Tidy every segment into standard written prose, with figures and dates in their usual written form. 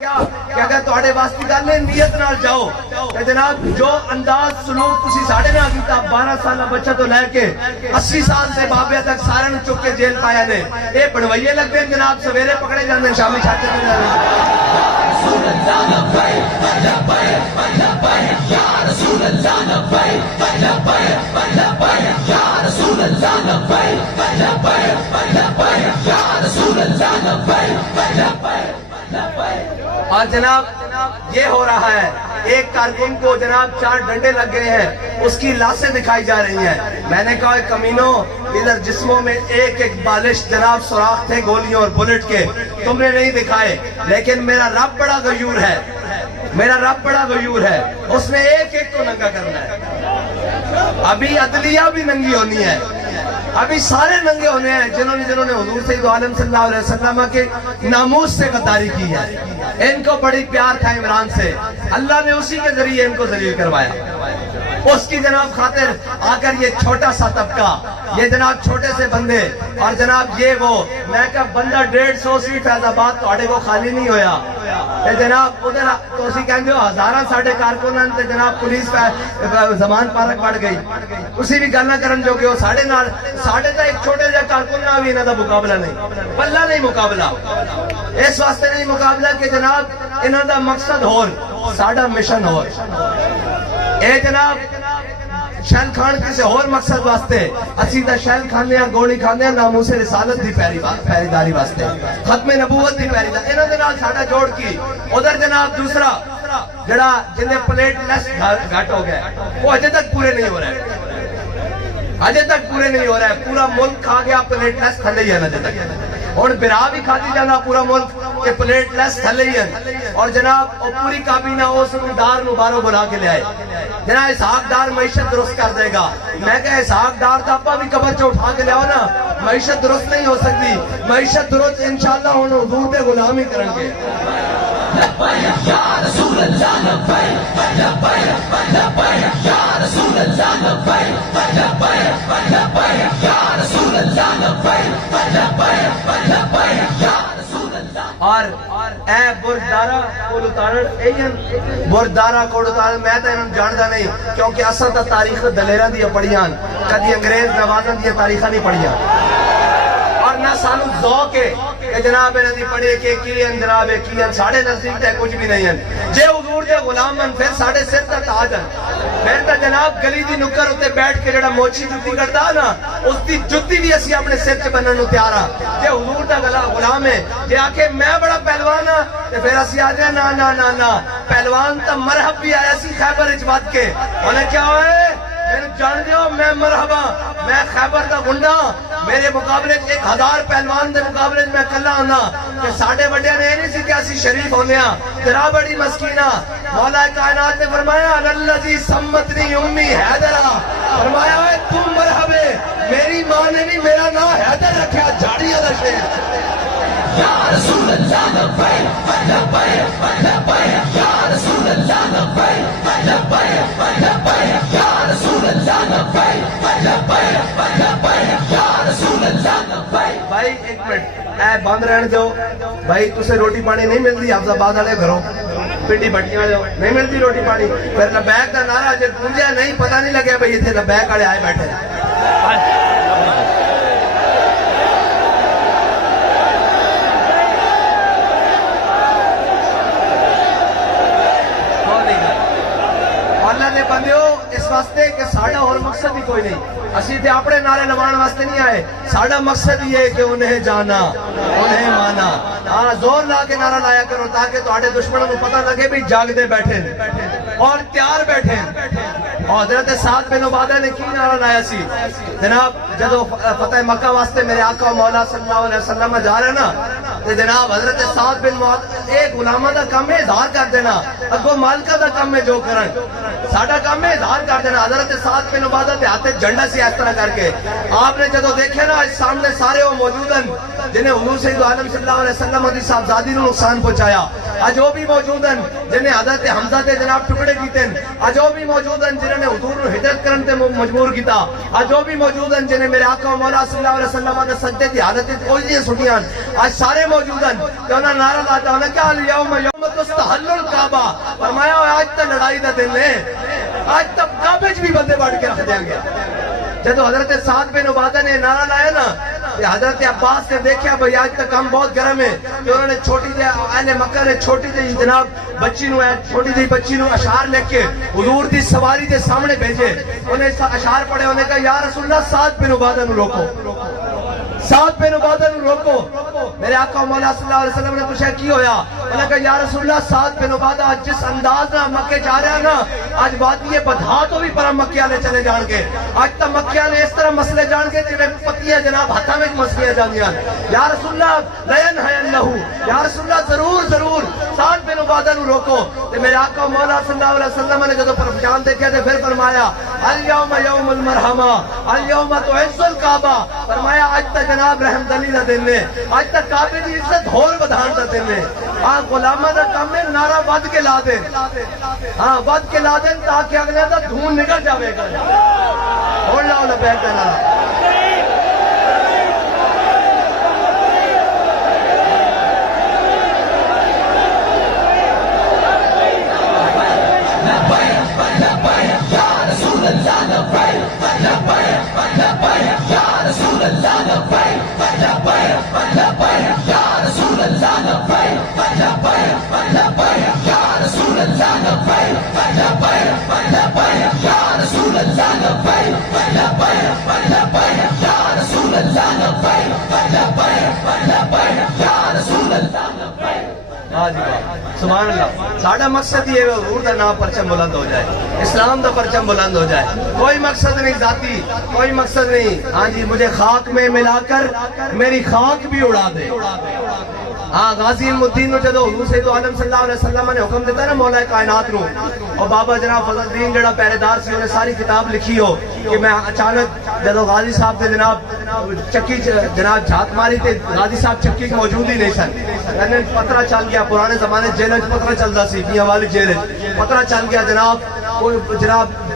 کہ اگر تواڈے واسطے گل ہے نیت نال جاؤ تے جناب جو انداز سلوک تسی ساڈے نال کیتا 12 سالہ بچہ تو لے کے 80 سال دے بابے تک سارے نوں چک کے جیل پایا نے اے بنوئیے لگدے جناب سویرے پکڑے جاندے شامی چھاتے تے رسول اللہ لبیک لبیک لبیک یا رسول اللہ لبیک لبیک لبیک یا رسول اللہ لبیک لبیک لبیک یا رسول اللہ لبیک لبیک اور جناب یہ ہو رہا ہے ایک کارکن کو جناب 4 ڈنڈے لگ گئے ہیں اس کی لاشیں دکھائی جا رہی ہیں میں نے کہا کمینوں ادھر جسموں میں ایک ایک بالش جناب سوراخ تھے گولیوں اور بلٹ کے تم نے نہیں دکھائے لیکن میرا رب بڑا غیور ہے میرا رب بڑا غیور ہے اس نے ایک ایک کو ننگا کرنا ہے ابھی عدلیہ بھی ننگی ہونی ہے ابھی سارے ننگے ہونے ہیں جنہوں نے حضور سید عالم صلی اللہ علیہ وسلم کے ناموس سے غداری کی ہے ان کو بڑی پیار تھا عمران سے اللہ نے اسی کے ذریعے ان کو ذلیل کروایا اس کی جناب خاطر آ کر یہ چھوٹا سا طبقہ یہ جناب چھوٹے سے بندے اور جناب یہ وہ میں کہا بندہ 150 سیٹ فیض آباد توڑے کو خالی نہیں ہویا تے جناب ادھر تو اسی کہیں گے ہزاراں ساڑھے کارکنان تے جناب پولیس پہ زمان پارک بڑھ گئی اسی بھی گلنا کرن جو کہ وہ ساڑھے تا ایک چھوٹے جا کارکن نہ بھی انہاں دا مقابلہ نہیں پلہ نہیں مقابلہ اس واسطے نہیں مقابلہ کہ جناب انہاں دا مقصد ہور ساڑھا مشن ہور اے جناب شیل کھان کسے اور مقصد واسطے اسی دا شیل کھانے ہیں گولی کھانے ہیں ناموس رسالت دی پیریداری واسطے ختم نبوت دی پیریداری انہوں نے نال ساڑھا جوڑ کی ادھر جناب دوسرا جڑا جنہیں پلیٹ لیس گھٹ ہو گئے وہ اجے تک پورے نہیں ہو رہے اجے تک پورے نہیں ہو رہے پورا ملک کھا گیا پلیٹ لیس تھلے ہی ہے اجے تک اور برا بھی کھاتی جانا پورا ملک کہ پلیٹ لیس تھلے ہی ہے اور جناب پوری کابینہ اس دار نو بارو بلا کے لے آئے جناب اسحاق ڈار معیشت درست کر دے گا میں کہا اسحاق ڈار تا اپا بھی قبر چو اٹھا کے لے آؤ نا معیشت درست نہیں ہو سکتی معیشت درست انشاءاللہ انہوں حضور تے غلامی کرن گے لبیک یا رسول اللہ لبیک لبیک لبیک یا رسول اللہ لبیک لبیک لبیک یا رسول اللہ لبیک لبیک لبیک یا رسول اللہ اور اے بردارہ کو لطارن ایین بردارہ کو لطارن میں تا انہوں جاندہ نہیں کیونکہ اصل تا تاریخ دلیران دیا پڑھیاں کدی انگریز نوازن دیا تاریخہ نہیں پڑھیاں اور نہ سانو ذوق ہے کہ جناب انہوں نے پڑھے کہ کین جناب کین ساڑھے نزدیک تے کچھ بھی نہیں ہیں جے حضور دے غلامن پھر ساڑھے سر تا تاجن پھر تا جناب گلی دی نکر ہوتے بیٹھ کے جڑا موچی جتی کرتا نا اس دی جتی بھی اسی اپنے سر چ بنن نو تیار ہاں جے حضور دا غلام ہے جے آکے میں بڑا پہلوان ہاں تے پھر اسی آجے نا نا نا نا پہلوان تا مرحب بھی آیا سی خیبر اجباد کے انہیں کیا ہوئے میں جان دیو میں مرحبا میں خیبر دا گنڈا میرے مقابلے 1000 پہلوان دے مقابلے میں کلا ہونا کہ ساڑھے وڈیا نے نہیں سی کہ اسی شریف ہونے ہاں تیرا بڑی مسکینہ مولا کائنات نے فرمایا اللذی سمتنی امی حیدرہ فرمایا ہے تم مرحبے میری ماں نے بھی میرا نام حیدر رکھا جھاڑی عدہ شیر یا رسول اللہ لبیک لبیک لبیک یا رسول اللہ لبیک لبیک لبیک یا رسول اللہ لبیک لبیک لبیک یا رسول اللہ لبیک بھائی ایک منٹ اے بند رہنے دو بھائی تُسے روٹی پانی نہیں ملتی حفظ آباد والے گھروں پنڈی بٹیاں جو نہیں ملتی روٹی پانی پھر لبیک کا نعرہ جے گونجیا نہیں پتہ نہیں لگیا بھئی یہ تھے لبیک والے آئے بیٹھے اللہ نے بندیو اس واسطے کہ ساڑھا اور مقصد ہی کوئی نہیں اسی تھے اپنے نعرے لوان واسطے نہیں آئے ساڑھا مقصد یہ ہے کہ انہیں جانا انہیں مانا زور لا کے نعرہ لایا کرو تاکہ تو آڑے دشمنوں کو پتہ لگے بھی جاگ دے بیٹھے اور تیار بیٹھے اور حضرت سعد بن عبادہ نے کی نعرہ لایا سی جناب جدو فتح مکہ واسطے میرے آقا مولا صلی اللہ علیہ وسلم جا رہے نا تو جناب حضرت سعد بن معاذ ایک غلامہ دا کم ہے اظہار کر دینا اگو مالکہ دا کم ہے جو کرن ساڑھا کام میں اظہار کر دینا حضرت سعد بن عبادہ دے ہاتھے جھنڈا سی اس طرح کر کے آپ نے جدو دیکھے نا سامنے سارے وہ موجودن جنہیں حضور سید عالم صلی اللہ علیہ وسلم دی صاحبزادی نے نقصان پہنچایا اج وہ بھی موجود ہیں جنہیں حضرت حمزہ دے جناب ٹکڑے کیتے ہیں، اج وہ بھی موجود ہیں جنہوں نے حضور نو ہجرت کرن تے مجبور کیتا، اج وہ بھی موجود ہیں جنہیں میرے آقا مولا صلی اللہ علیہ وسلم دے سجدے دی حالت وچ کوئی نہیں سٹیاں، اج سارے موجود ہیں تے انہاں نعرہ لاتا انہاں کیا الیوم یوم تستحل الکعبہ، فرمایا آج تے لڑائی دا دن ہے، آج تک کعبے وچ بھی بندے بڑھ کے رکھ دیں گے۔ جب حضرت سعد بن عبادہ نے نعرہ لایا نا، حضرت عباس نے دیکھا بھئی آج تک ہم بہت گرم ہے، تو انہوں نے چھوٹی جی اہل مکہ نے چھوٹی جی جناب بچی نو اشعار لکھ کے حضور دی سواری دے سامنے بھیجے، انہیں اشعار پڑھے، انہیں کہا یا رسول اللہ سعد بن عبادہ نو روکو، سعد بن عبادہ نو روکو۔ میرے آقا مولا صلی اللہ علیہ وسلم نے پوچھا کی ہویا، انہوں نے کہا یا رسول اللہ سعد بن عبادہ جس انداز نہ مکے جا رہا نا، آج وادی بدھا تو بھی پر مکیہ لے چلے جان گے، آج تا مکیہ نے اس طرح مسئلے جان گے جنہیں پتیاں جناب ہاتھا میں مسئلے جان گیا، یا رسول اللہ لین ہے انہو، یا رسول اللہ ضرور سعد بن عبادہ نو روکو۔ تو میرے آقا مولا صلی اللہ علیہ وسلم نے جب پرفجان دیکھا تھے پھر فرمایا الیوم یوم المرحمہ الیوم تعز الکعبہ، فرمایا آج تا جناب رحم دلی دا دن ہے، آج تا کعبے دی عزت ہور بدھان دا دن ہے، غلامہ دا کام ہے نعرہ ود کے لا دیں، ود کے لا دیں تاکہ اگلے دا دھون نکل جاوے گا، اور لاؤ لبیک دا نعرہ۔ سبحان اللہ، ساڑھا مقصد یہ ہے حضور دا نام پرچم بلند ہو جائے، اسلام دا پرچم بلند ہو جائے، کوئی مقصد نہیں ذاتی، کوئی مقصد نہیں، ہاں جی مجھے خاک میں ملا کر میری خاک بھی اڑا دے۔ ہاں غازی الدین نو جدو حضور سید عالم صلی اللہ علیہ وسلم نے حکم دیتا ہے نا مولا کائنات نو، اور بابا جناب فضل الدین جڑا پہریدار سی انہیں ساری کتاب لکھی ہو کہ میں اچانک جدو غازی صاحب دے جناب چکی جناب جھات ماری تے غازی صاحب چکی موجود ہی نہیں سن، یعنی پترہ چل گیا، پرانے زمانے جیلیں پترہ چلتا سی میاں والی جیلیں پترہ چل گیا جناب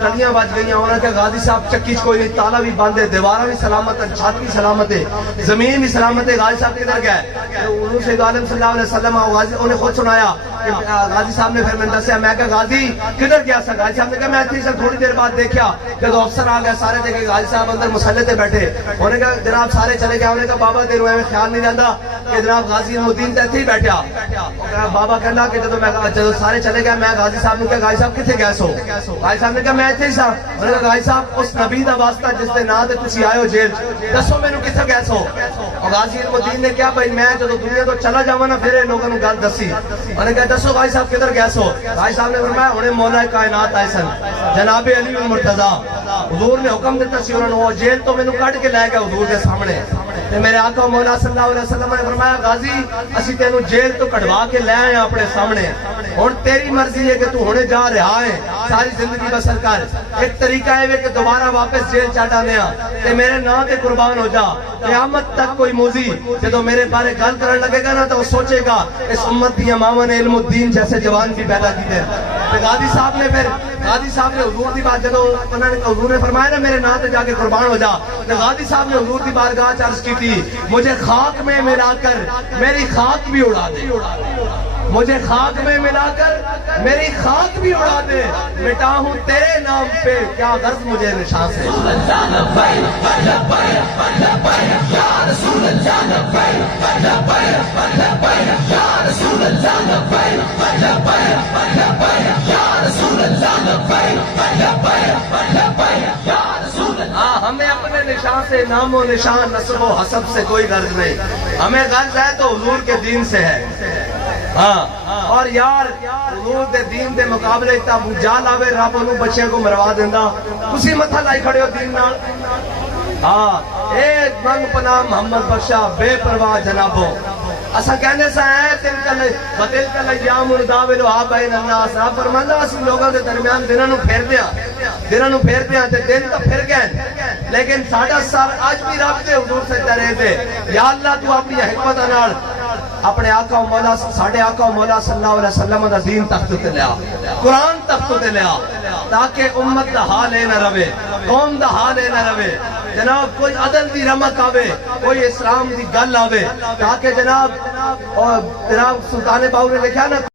ٹلیاں بچ گئیاں، انہوں نے کہا غازی صاحب چکی کوئی نہیں، تالا بھی بند ہے، دیوارہ بھی سلامت ہے، چھت بھی سلامت ہے، زمین بھی سلامت ہے، غازی صاحب کدھر گئے؟ حضور سید عالم صلی اللہ علیہ وسلم انہیں خود سنایا کہ غازی صاحب نے پھر میں دسیا، میں کہا غازی کدھر گیا سا؟ غازی صاحب نے کہا میں تھی سر تھوڑی دیر بعد دیکھا جب افسر آ گیا، سارے دیکھے غازی صاحب اندر مسلح تے بیٹھے، انہوں نے کہا جناب سارے چلے گئے، انہوں نے کہا بابا تیرے میں خیال نہیں رہتا کہ جناب غازی الدین تے ہی بیٹھا، بابا کہنا کہ جب سارے چلے گئے میں غازی صاحب نے کہا غازی صاحب کتنے گئے سو؟ غازی صاحب نے کہا میں تھی سا، انہوں نے کہا غازی صاحب اس نبی دا واسطہ جس دے نام تے تسی آئے ہو جیل دسو مینوں کتنے گئے سو؟ اور غازی الدین نے کہا بھائی میں جب دنیا تو چلا جاواں نا پھر لوگوں نے گل دسی، انہوں نے کہا دسو غازی صاحب کدھر گئے سو؟ غازی صاحب نے فرمایا انہیں مولا کائنات آئے سن جناب علی المرتضیٰ، حضور نے حکم دیتا سی، انہوں نے جیل تو مینوں کٹ کے لے گیا حضور کے سامنے، تے میرے آقا مولا صلی اللہ علیہ وسلم نے فرمایا غازی اسی تینوں جیل تو کڑوا کے لے آئے اپنے سامنے، ہن تیری مرضی ہے کہ تو ہونے جا رہا ہے، ساری زندگی بسر کر، ایک طریقہ ہے کہ دوبارہ واپس جیل چاٹا دیا تے میرے نام تے قربان ہو جا، قیامت تک کوئی موزی جدو میرے بارے گل کرن لگے گا نا تو وہ سوچے گا اس امت دی امامہ نے علم الدین جیسے جوان بھی پیدا کی دے۔ غازی صاحب نے حضور دی بات جدو حضور نے فرمایا نا میرے نام تے جا کے قربان ہو جا، تو غازی صاحب نے حضور دی بارگاہ چ عرض کی تھی مجھے خاک میں ملا کر میری خاک بھی اڑا دے، مجھے خاک میں ملا کر میری خاک بھی اڑا دے، مٹا ہوں تیرے نام پہ کیا غرض مجھے نشان سے۔ ہمیں اپنے نشان سے نام و نشان نسب و حسب سے کوئی غرض نہیں، ہمیں غرض ہے تو حضور کے دین سے ہے۔ ہاں اور یار حضور دے دین دے مقابلے ابو جہل آوے رب انہوں بچیاں کو مروا دیندا، تسی متھا لائی کھڑے ہو دین نال۔ ہاں ایک منگ پناہ محمد بخشا بے پرواہ جنابوں، اسا کہنے سا ہے بتل کل ایام نداولھا بین الناس، آپ فرماندا اسی لوگوں دے درمیان دناں نوں پھیر دیاں تے دن تو پھر گئے، لیکن ساڈا سر اج بھی رب دے حضور سے ڈرے دے، یا اللہ تو اپنی حکمت نال اپنے آقا و مولا ساڑھے آقا و مولا صلی اللہ علیہ وسلم دا دین تخت تے لیا قرآن تخت تے لیا تاکہ امت دا حال اے نہ روے قوم دا حال اے نہ روے جناب کوئی عدل دی رمک آوے کوئی اسلام دی گل آوے تاکہ جناب سلطان باہو نے لکھا نا